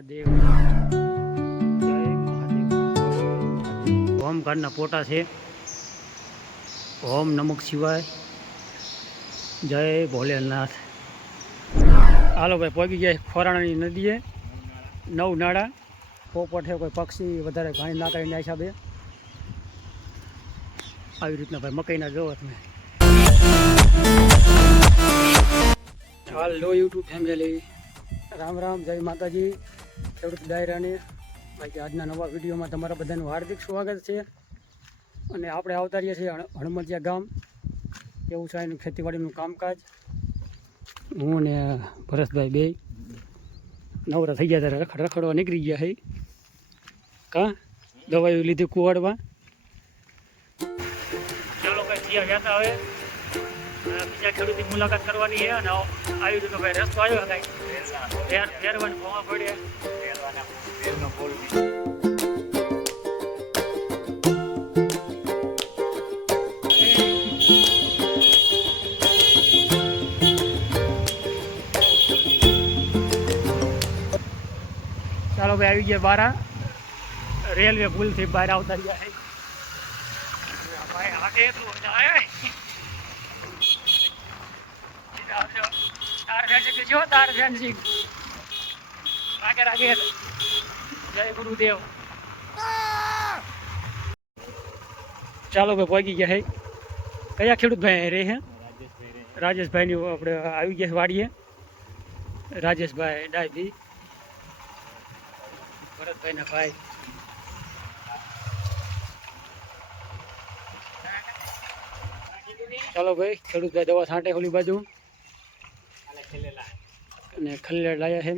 મહાદેવ જય મહાદેવ ઓમકારના પોટા છે. ઓમ નમઃ શિવાય જય ભોલેનાથ. હાલો ભાઈ પહોંચી ગયા ખોરાણાની નદીએ. નવ નાળા પોપટ છે, કોઈ પક્ષી વધારે ઘાણી ના કરીને હિસાબે આવી રીતના ભાઈ મકાઈના જોવો તમે. હાલો યુટ્યુબ ફેમિલી, રામ રામ, જય માતાજી. ખેડૂત ડાયરાને ભાઈ આજના નવા વિડીયોમાં તમારા બધાનું હાર્દિક સ્વાગત છે. અને આપણે આવતા રહીએ છીએ હણમતિયા ગામ. એવું છે એનું ખેતીવાડીનું કામકાજ. હું ને ભરતભાઈ બે નવરા થઈ ગયા ત્યારે રખડવા નીકળી ગયા છે. કાં દવાઈ લીધી કુવાડમાં. ચાલો ભાઈ ત્યાં જતા હવે બીજા ખેડૂતની મુલાકાત કરવાની છે. અને આવી રીતે ભાઈ રસ્તો આવ્યો કાંઈ ફેરવાને ભોવા પડે. ચાલો ભાઈ આવી ગયા બારા રેલવે પુલથી બહાર આવતા રહ્યા છે. ભાઈ હાથે એટલું તાર ફેન્સિંગ જો તાર ફેન્સિંગ રાગે રાગે. જય ગુરુદેવ. ચાલો ભાઈ પહોંચી ગયા છે. કયા ખેડૂત ભાઈ રે હે? રાજેશભાઈની આપણે આવી ગયા વાડીએ. રાજેશભાઈ ડાયભી, ભરતભાઈના ભાઈ. ચાલો ભાઈ ખેડૂતભાઈ દવા છાંટે ઓલી બાજુ. અને ખલ્લેર લાયા છે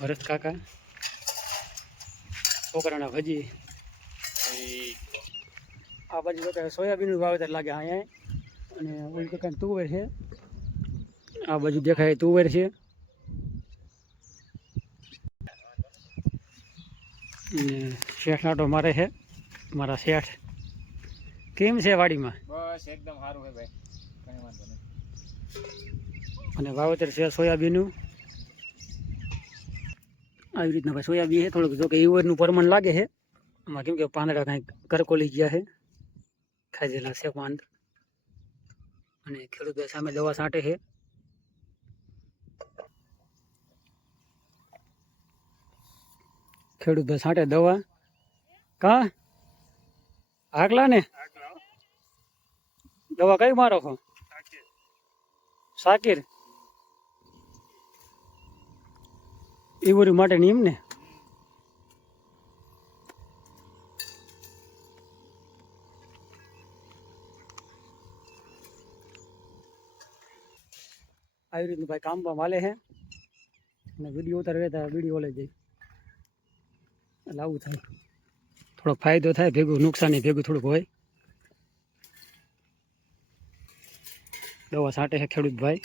ભરત કાકા. છોકરાના ભજી. આ બાજુ તો સોયાબીનનું વાવેતર લાગે અહીંયા. અને ઓલી તો કાંઈ તુવેર છે. આ બાજુ દેખાય તુવેર છે. અને શેઠ નાટો મારે છે મારા શેઠ. કેમ છે વાડીમાં? બસ એકદમ સારું છે ભાઈ, કઈ વાંધો નહીં. અને વાવેતર છે સોયાબીનનું. આવી રીતના ભાઈ સોયાબીન છે. થોડુંક જો કે ઈવરનું પ્રમાણ લાગે છે આમાં, કેમ કે પાંદડા કાંઈક કરકોલી ગયા છે, ખાધેલા છે પાંદ. અને ખેડૂત સામે દવા છાંટે છે. ખેડૂત છાંટે દવા. કા આગલા ને દવા કઈ મારો છો? સાકીર ઈવરી માટે ની એમ ને? આવી રીતનું ભાઈ કામમાં વાલે છે. અને વિડીયો ઉતારવે તો વિડીયો લઈ જાય એટલે આવું થાય. થોડો ફાયદો થાય, ભેગું નુકસાની ભેગું થોડુંક હોય. દવા છાંટે છે ખેડૂત ભાઈ.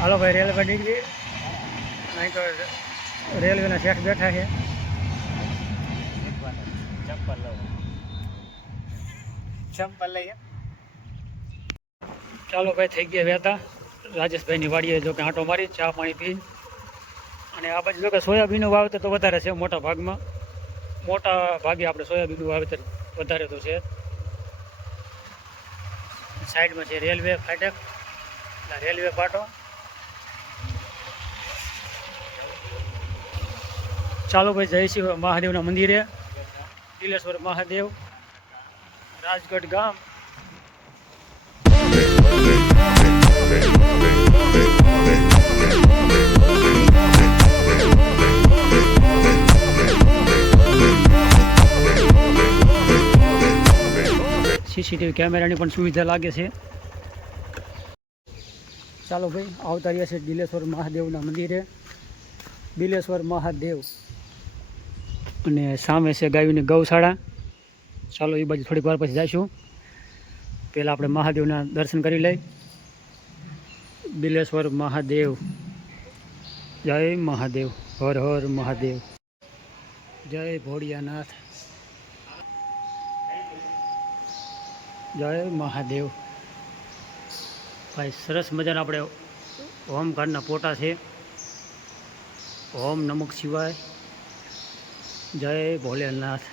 હાલો ભાઈ રેલવે નીકળી. નહીં તો રેલવેના શેઠ બેઠા છે. ચંપલ લઈએ. ચાલો ભાઈ થઈ ગયા વહેતા. રાજેશભાઈની વાડીએ જો કે આંટો મારી ચા પાણી પી. અને આ બાજુ જો કે સોયાબીનનું વાવેતર તો વધારે છે મોટા ભાગમાં. મોટા ભાગે આપણે સોયાબીનનું વાવેતર વધારે તો છે. સાઈડમાં છે રેલવે ફાટક, રેલવે પાટો. ચાલો ભાઈ જય શ્રી મહાદેવના મંદિરે. દિલેશ્વર મહાદેવ, રાજગઢ ગામ. સીસીટીવી કેમેરાની પણ સુવિધા લાગે છે. ચાલો ભાઈ આવતા રહ્યા છે દિલેશ્વર મહાદેવના મંદિરે. દિલેશ્વર મહાદેવ. અને સામે છે ગાયોની ગૌશાળા. ચાલો એ બાજુ થોડીક વાર પછી જઈશું. પહેલાં આપણે મહાદેવના દર્શન કરી લઈ. દિલેશ્વર મહાદેવ જય મહાદેવ. હર હર મહાદેવ. જય ભોળિયાનાથ. જય મહાદેવ. ભાઈ સરસ મજાના આપણે ઓમકારના પોટા છે. ઓમ નમઃ શિવાય. જય ભોલેનાથ.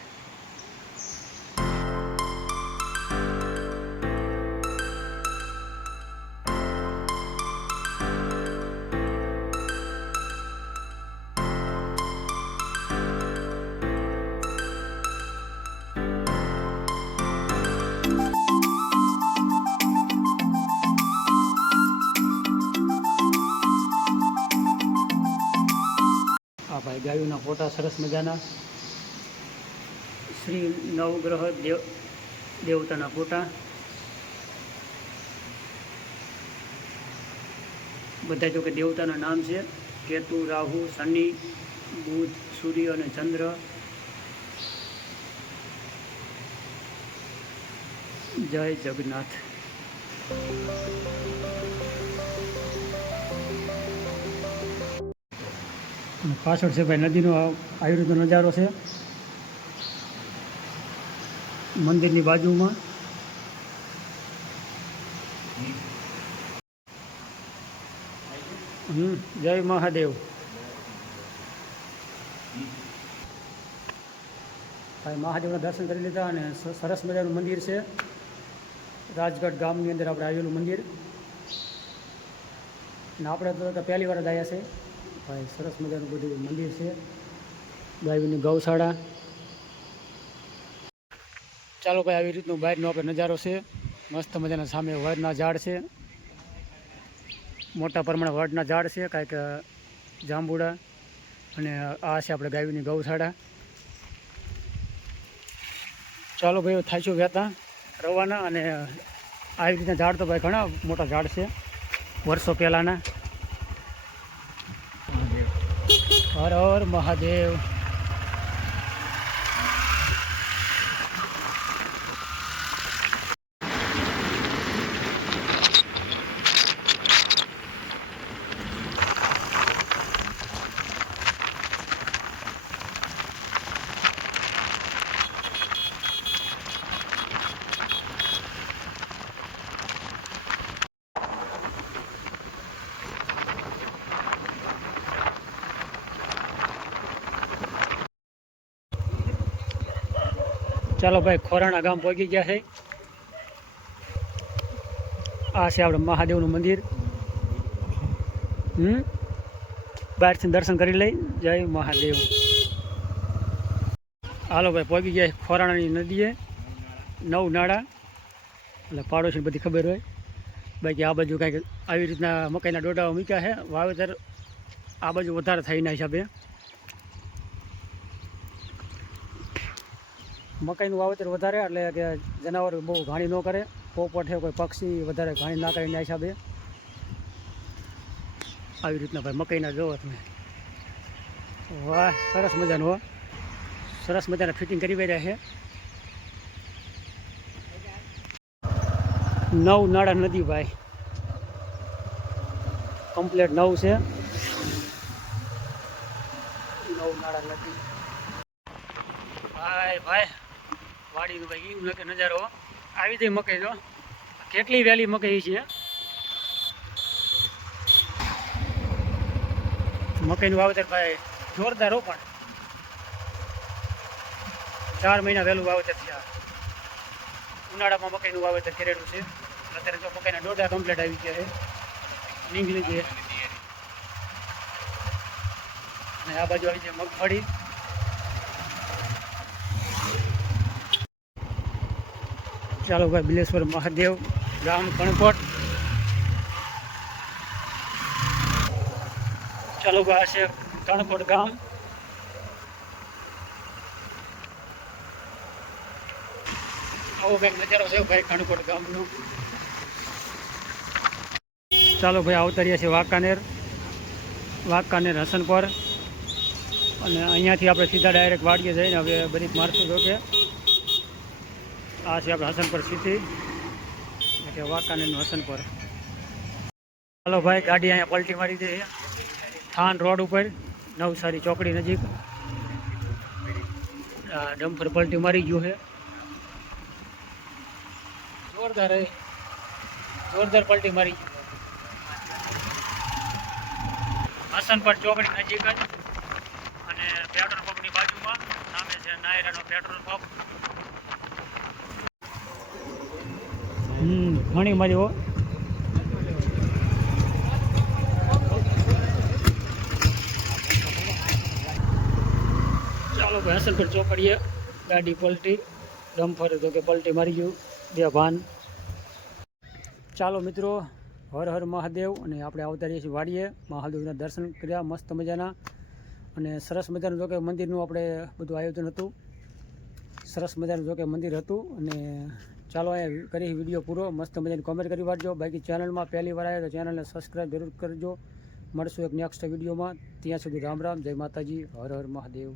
આ ભાઈ ગાયોના ફોટા સરસ મજાના, શ્રી નવગ્રહ દેવતાના ફોટા, બધા જો કે દેવતાના નામ છે: કેતુ, રાહુ, શનિ, બુધ, સૂર્ય અને ચંદ્ર. જય જગન્નાથ. અને પાછળ છે ભાઈ નદીનો આવી રીતનો નજારો છે મંદિરની બાજુમાં. જય મહાદેવ. ભાઈ મહાદેવના દર્શન કરી લીધા અને સરસ મજાનું મંદિર છે. રાજગઢ ગામની અંદર આપણે આવેલું મંદિર, અને આપણે તો પહેલી વાર જ આવ્યા છે. ભાઈ સરસ મજાનું બધું મંદિર છે, ગાયની ગૌશાળા. ચાલો ભાઈ, આવી રીતનું બહારનો આપણે નજારો છે. મસ્ત મજાના સામે વડના ઝાડ છે, મોટા પ્રમાણે વડના ઝાડ છે, કાંઈક જાંબુડા. અને આ છે આપણે ગાયની ગૌશાળા. ચાલો ભાઈ, થાઈશું વહેતા રવાના. અને આવી રીતના ઝાડ તો ભાઈ ઘણા મોટા ઝાડ છે, વર્ષો પહેલાંના. હર હર મહાદેવ. ચાલો ભાઈ, ખોરાણા ગામ પહોંચી ગયા છે. આ છે આપણે મહાદેવનું મંદિર. બહારથી દર્શન કરી લઈ. જય મહાદેવ. હાલો ભાઈ, પહોંચી ગયા ખોરાણાની નદીએ. નવ નાળા એટલે પાડોશી બધી ખબર હોય. બાકી આ બાજુ કાંઈક આવી રીતના મકાઈના ડોડાઓ મૂક્યા છે. વાવેતર આ બાજુ વધારે થાય એના હિસાબે. મકાઈનું વાવેતર વધારે એટલે કે જનાવર બહુ ઘાણી ન કરે. પોપટ છે, કોઈ પક્ષી વધારે ઘાણી ના કરે એના હિસાબે. આવી રીતના ભાઈ મકાઈના જોવો તમે. વાહ, સરસ મજાનું હો. સરસ મજાના ફિટિંગ કરી રહ્યા છે. નવ નાળા નદી ભાઈ, કમ્પ્લેટ નવ છે. નવ નાળા નદી ભાઈ. ભાઈ વાડીનું ભાઈ એવું કે નજારો આવી જાય. મકાઈ જો કેટલી વહેલી મકાઈ છે. મકાઈનું વાવેતર ભાઈ જોરદાર હો. પણ 4 મહિના વહેલું વાવેતર થયા. ઉનાળામાં મકાઈનું વાવેતર કરેલું છે. અત્યારે જો મકાઈના ડોડા કમ્પ્લીટ આવી ગયા છે. નીંગલી છે. અને આ બાજુ આવી છે મગફળી. ચાલો ભાઈ, બિલેશ્વર મહાદેવ ગામ કણકોટ. ચાલો ભાઈ, આ છે કણકોટ ગામ. આવો કંઈક નજારો છે ભાઈ કણકોટ ગામનો. ચાલો ભાઈ, આવતા રહ્યા છે વાંકાનેર હસનપર. અને અહીંયાથી આપણે સીધા ડાયરેક્ટ વાડીએ જઈને હવે બધી મારશું. જો કે આ છે આપણે હસનપર સિટી, એટલે વાંકાનેરનું હસનપર. ચાલો ભાઈ, ગાડી અહીંયા પલટી મારી દે છે થાન રોડ ઉપર, નવસારી ચોકડી નજીક. ડમ્પર પલટી મારી ગયું છે. જોરદાર પલટી મારી ગયું. હસનપર ચોકડી નજીક જ અને પેટ્રોલ પંપની બાજુમાં સામે છે નાયરાનો પેટ્રોલ પંપ. ઘણી મજા હો. ચાલો ભાઈ હસનપુર ચોકડીએ ગાડી પલટી, ડમ્ફર તો કે પલટી મારી ગયું બે ભાન. ચાલો મિત્રો, હર હર મહાદેવ. અને આપણે આવતા રહીએ છીએ વાડીએ, મહાદેવના દર્શન કર્યા મસ્ત મજાના. અને સરસ મજાનું જો કે મંદિરનું આપણે બધું આયોજન હતું, સરસ મજાનું જો કે મંદિર હતું. અને ચાલો અહીંયા કરી વિડીયો પૂરો. મસ્ત મજાની કોમેન્ટ કરી વાળજો. બાકી ચેનલમાં પહેલી વાર આવ્યા તો ચેનલને સબસ્ક્રાઈબ જરૂર કરજો. મળશું એક નેક્સ્ટ વિડીયોમાં. ત્યાં સુધી રામ રામ, જય માતાજી, હર હર મહાદેવ.